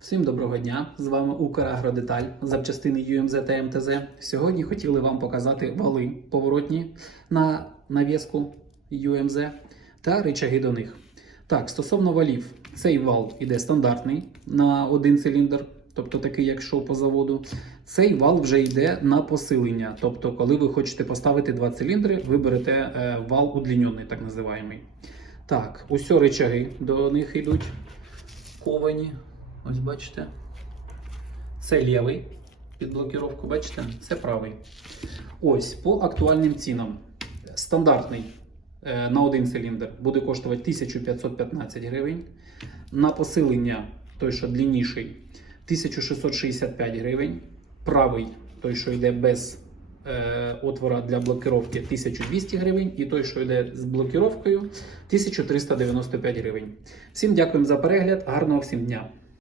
Всім доброго дня! З вами Украгродеталь, запчастини UMZ та МТЗ. Сьогодні хотіли вам показати вали поворотні на нав'язку UMZ та рычаги до них. Так, стосовно валів, цей вал іде стандартний на один циліндр, тобто такий, як шов по заводу. Цей вал вже йде на посилення. Тобто, коли ви хочете поставити два циліндри, ви берете е, вал удлінений, так називаємий. Так, ось рычаги до них йдуть ковані. Ось бачите. Це лівий під блокіровку, бачите? Це правий. Ось по актуальним цінам. Стандартний е, на один циліндр буде коштувати 1515 гривень. На посилення, той, що длинніший, 1665 гривень. Правий, той, що йде без е, отвора для блокировки, 1200 гривень. І той, що йде з блокіровкою, 1395 гривень. Всім дякуємо за перегляд. Гарного всім дня!